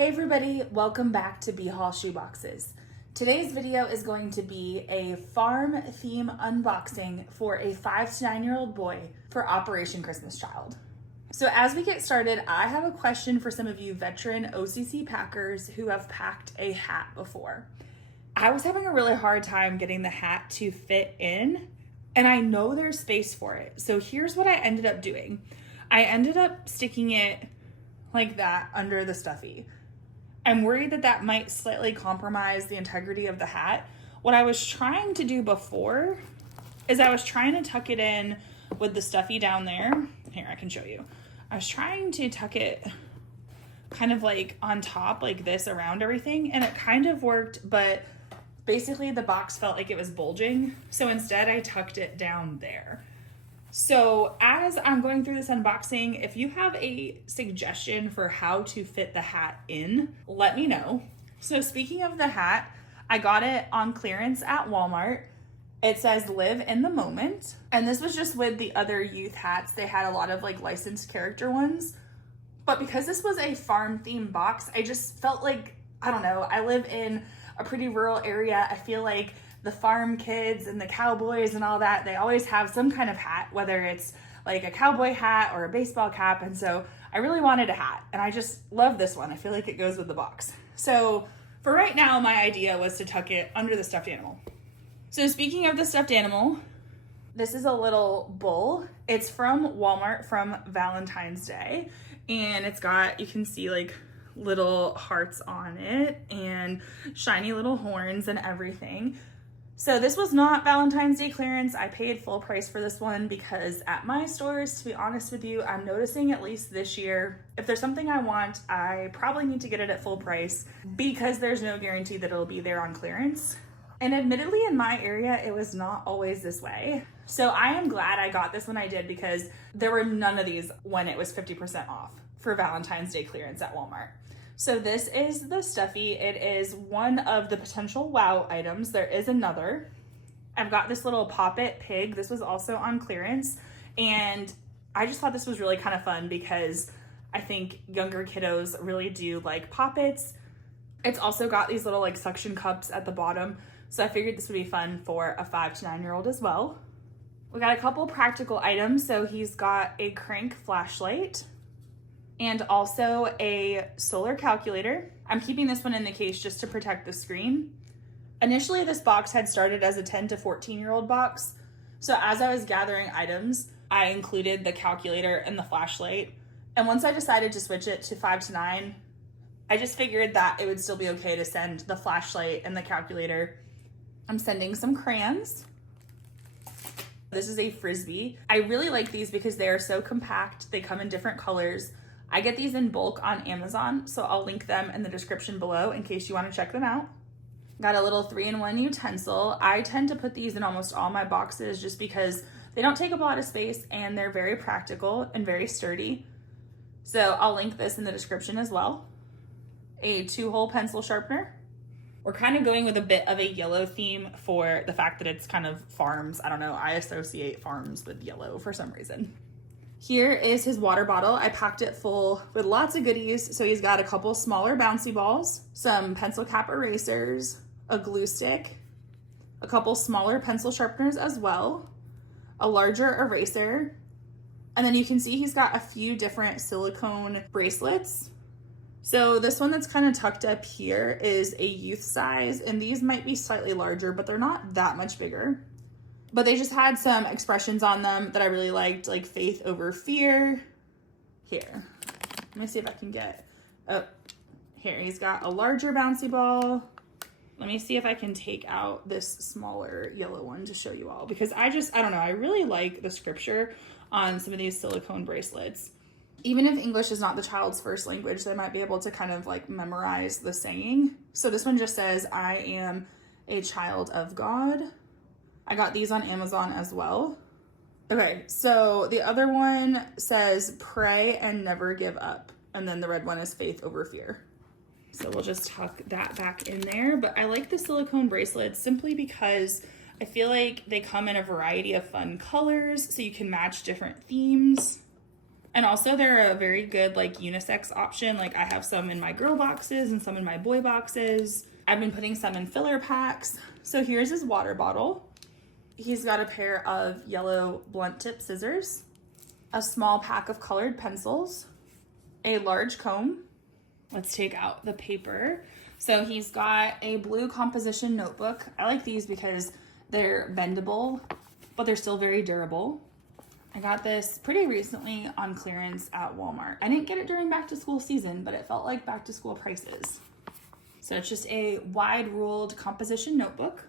Hey everybody, welcome back to B-Haul Shoeboxes. Today's video is going to be a farm theme unboxing for a 5 to 9-year-old boy for Operation Christmas Child. So as we get started, I have a question for some of you veteran OCC packers who have packed a hat before. I was having a really hard time getting the hat to fit in, and I know there's space for it. So here's what I ended up doing. I ended up sticking it like that under the stuffy. I'm worried that that might slightly compromise the integrity of the hat. What I was trying to do before is I was trying to tuck it in with the stuffy down there. Here, I can show you. I was trying to tuck it kind of like on top like this around everything, and it kind of worked, but basically the box felt like it was bulging. So instead I tucked it down there. So as I'm going through this unboxing, if you have a suggestion for how to fit the hat in, let me know. So speaking of the hat, I got it on clearance at Walmart. It says live in the moment. And this was just with the other youth hats. They had a lot of like licensed character ones. But because this was a farm themed box, I just felt like, I don't know, I live in a pretty rural area. I feel like the farm kids and the cowboys and all that, they always have some kind of hat, whether it's like a cowboy hat or a baseball cap. And so I really wanted a hat, and I just love this one. I feel like it goes with the box. So for right now, my idea was to tuck it under the stuffed animal. So speaking of the stuffed animal, this is a little bull. It's from Walmart from Valentine's Day, and it's got, you can see like little hearts on it and shiny little horns and everything. So this was not Valentine's Day clearance. I paid full price for this one because at my stores, to be honest with you, I'm noticing at least this year, if there's something I want, I probably need to get it at full price because there's no guarantee that it'll be there on clearance. And admittedly, in my area, it was not always this way. So I am glad I got this when I did, because there were none of these when it was 50% off for Valentine's Day clearance at Walmart. So this is the stuffy. It is one of the potential wow items. There is another. I've got this little Pop-It pig. This was also on clearance. And I just thought this was really kind of fun because I think younger kiddos really do like Pop-Its. It's also got these little like suction cups at the bottom. So I figured this would be fun for a 5 to 9-year-old as well. We got a couple practical items. So he's got a crank flashlight and also a solar calculator. I'm keeping this one in the case just to protect the screen. Initially, this box had started as a 10 to 14-year-old box. So as I was gathering items, I included the calculator and the flashlight. And once I decided to switch it to 5 to 9, I just figured that it would still be okay to send the flashlight and the calculator. I'm sending some crayons. This is a Frisbee. I really like these because they are so compact. They come in different colors. I get these in bulk on Amazon, so I'll link them in the description below in case you want to check them out. Got a little 3-in-1 utensil. I tend to put these in almost all my boxes just because they don't take up a lot of space and they're very practical and very sturdy. So I'll link this in the description as well. A 2-hole pencil sharpener. We're kind of going with a bit of a yellow theme for the fact that it's kind of farms. I don't know, I associate farms with yellow for some reason. Here is his water bottle. I packed it full with lots of goodies. So he's got a couple smaller bouncy balls, some pencil cap erasers, a glue stick, a couple smaller pencil sharpeners as well, a larger eraser, and then you can see he's got a few different silicone bracelets. So this one that's kind of tucked up here is a youth size, and these might be slightly larger, but they're not that much bigger. But they just had some expressions on them that I really liked, like faith over fear. Here, let me see if I can get, oh, here, he's got a larger bouncy ball. Let me see if I can take out this smaller yellow one to show you all, because I don't know, I really like the scripture on some of these silicone bracelets. Even if English is not the child's first language, they might be able to kind of like memorize the saying. So this one just says, I am a child of God. I got these on Amazon as well. Okay, so the other one says pray and never give up. And then the red one is faith over fear. So we'll just tuck that back in there. But I like the silicone bracelets simply because I feel like they come in a variety of fun colors, so you can match different themes. And also they're a very good like unisex option. Like I have some in my girl boxes and some in my boy boxes. I've been putting some in filler packs. So here's his water bottle. He's got a pair of yellow blunt tip scissors, a small pack of colored pencils, a large comb. Let's take out the paper. So he's got a blue composition notebook. I like these because they're bendable, but they're still very durable. I got this pretty recently on clearance at Walmart. I didn't get it during back to school season, but it felt like back to school prices. So it's just a wide ruled composition notebook.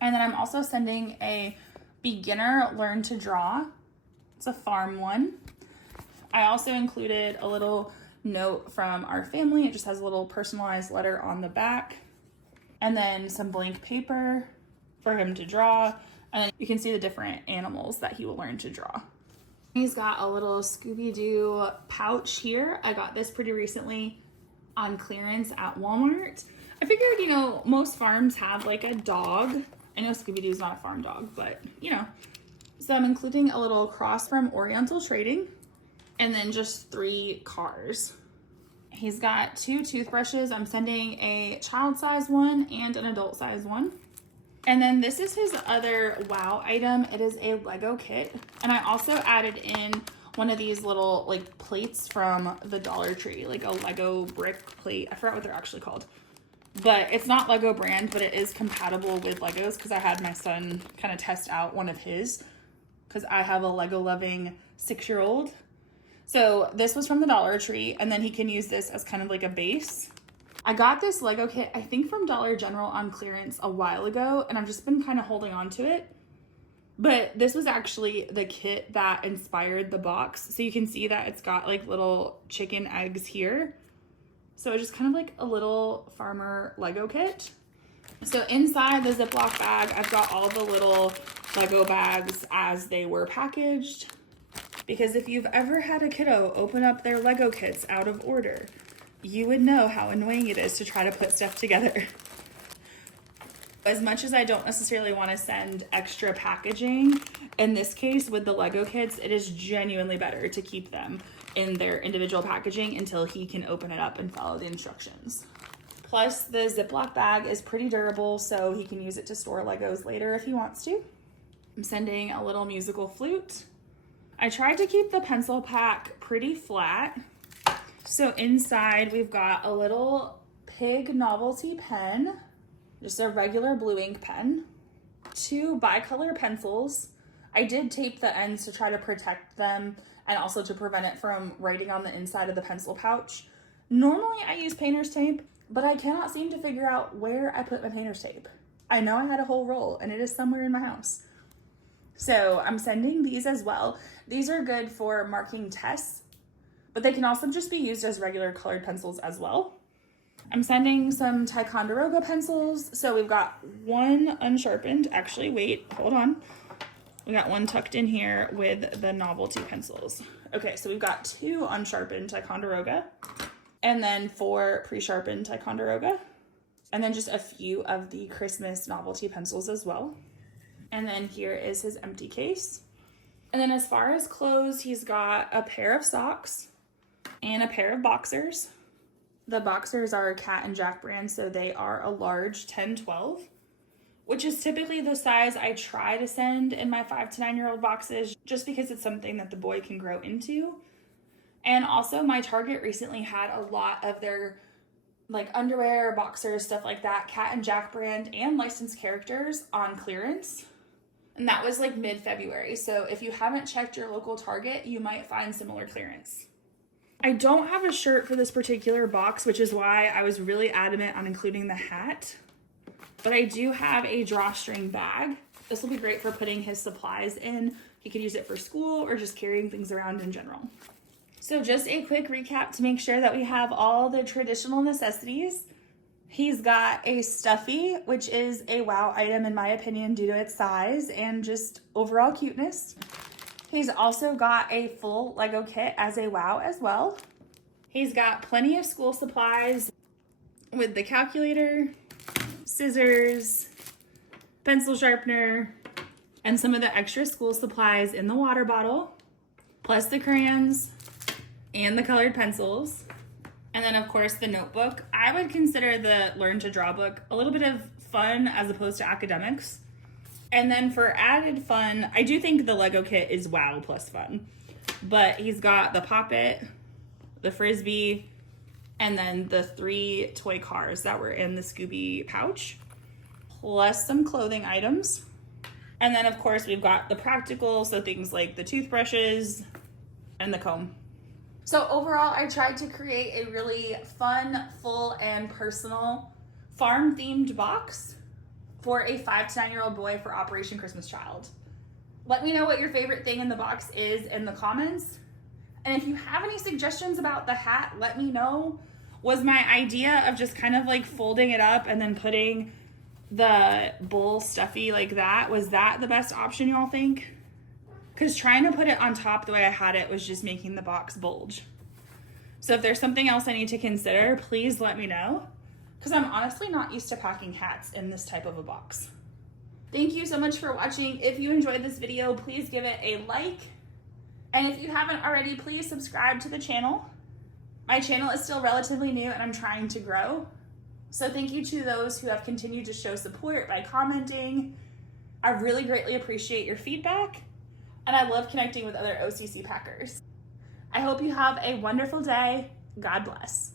And then I'm also sending a beginner learn to draw. It's a farm one. I also included a little note from our family. It just has a little personalized letter on the back. And then some blank paper for him to draw. And then you can see the different animals that he will learn to draw. He's got a little Scooby-Doo pouch here. I got this pretty recently on clearance at Walmart. I figured, you know, most farms have like a dog. I know Scooby-Doo is not a farm dog, but you know. So I'm including a little cross from Oriental Trading and then just 3 cars. He's got 2 toothbrushes. I'm sending a child size one and an adult size one. And then this is his other wow item. It is a Lego kit. And I also added in one of these little like plates from the Dollar Tree, like a Lego brick plate. I forgot what they're actually called. But it's not Lego brand, but it is compatible with Legos because I had my son kind of test out one of his because I have a Lego loving 6-year-old. So this was from the Dollar Tree, and then he can use this as kind of like a base. I got this Lego kit, I think from Dollar General on clearance a while ago, and I've just been kind of holding on to it. But this was actually the kit that inspired the box. So you can see that it's got like little chicken eggs here. So it's just kind of like a little farmer Lego kit. So inside the Ziploc bag, I've got all the little Lego bags as they were packaged. Because if you've ever had a kiddo open up their Lego kits out of order, you would know how annoying it is to try to put stuff together. As much as I don't necessarily want to send extra packaging, in this case with the Lego kits, it is genuinely better to keep them in their individual packaging until he can open it up and follow the instructions. Plus the Ziploc bag is pretty durable, so he can use it to store Legos later if he wants to. I'm sending a little musical flute. I tried to keep the pencil pack pretty flat. So inside we've got a little Pig novelty pen, just a regular blue ink pen, 2 bicolor pencils. I did tape the ends to try to protect them and also to prevent it from writing on the inside of the pencil pouch. Normally I use painter's tape, but I cannot seem to figure out where I put my painter's tape. I know I had a whole roll and it is somewhere in my house. So I'm sending these as well. These are good for marking tests, but they can also just be used as regular colored pencils as well. I'm sending some Ticonderoga pencils. So we've got 1 unsharpened. Actually, wait, hold on. We got 1 tucked in here with the novelty pencils. Okay, so we've got 2 unsharpened Ticonderoga and then 4 pre-sharpened Ticonderoga. And then just a few of the Christmas novelty pencils as well. And then here is his empty case. And then as far as clothes, he's got a pair of socks and a pair of boxers. The boxers are Cat and Jack brand, so they are a large 10-12, which is typically the size I try to send in my 5 to 9-year-old boxes, just because it's something that the boy can grow into. And also my Target recently had a lot of their like underwear, boxers, stuff like that, Cat and Jack brand and licensed characters on clearance. And that was like mid-February. So if you haven't checked your local Target, you might find similar clearance. I don't have a shirt for this particular box, which is why I was really adamant on including the hat. But I do have a drawstring bag. This will be great for putting his supplies in. He could use it for school or just carrying things around in general. So just a quick recap to make sure that we have all the traditional necessities. He's got a stuffy, which is a wow item in my opinion due to its size and just overall cuteness. He's also got a full Lego kit as a wow as well. He's got plenty of school supplies with the calculator, scissors, pencil sharpener, and some of the extra school supplies in the water bottle, plus the crayons, and the colored pencils. And then of course the notebook. I would consider the Learn to Draw book a little bit of fun as opposed to academics. And then for added fun, I do think the Lego kit is wow plus fun. But he's got the Pop-It, the Frisbee, and then the 3 toy cars that were in the Scooby pouch, plus some clothing items. And then of course we've got the practical, so things like the toothbrushes and the comb. So overall, I tried to create a really fun, full, and personal farm-themed box for a 5 to 9-year-old boy for Operation Christmas Child. Let me know what your favorite thing in the box is in the comments. And if you have any suggestions about the hat, let me know. Was my idea of just kind of like folding it up and then putting the bull stuffy like that, was that the best option, you all think? Because trying to put it on top the way I had it was just making the box bulge. So if there's something else I need to consider, please let me know, because I'm honestly not used to packing hats in this type of a box. Thank you so much for watching. If you enjoyed this video, please give it a like. And if you haven't already, please subscribe to the channel. My channel is still relatively new and I'm trying to grow. So thank you to those who have continued to show support by commenting. I really greatly appreciate your feedback. And I love connecting with other OCC packers. I hope you have a wonderful day. God bless.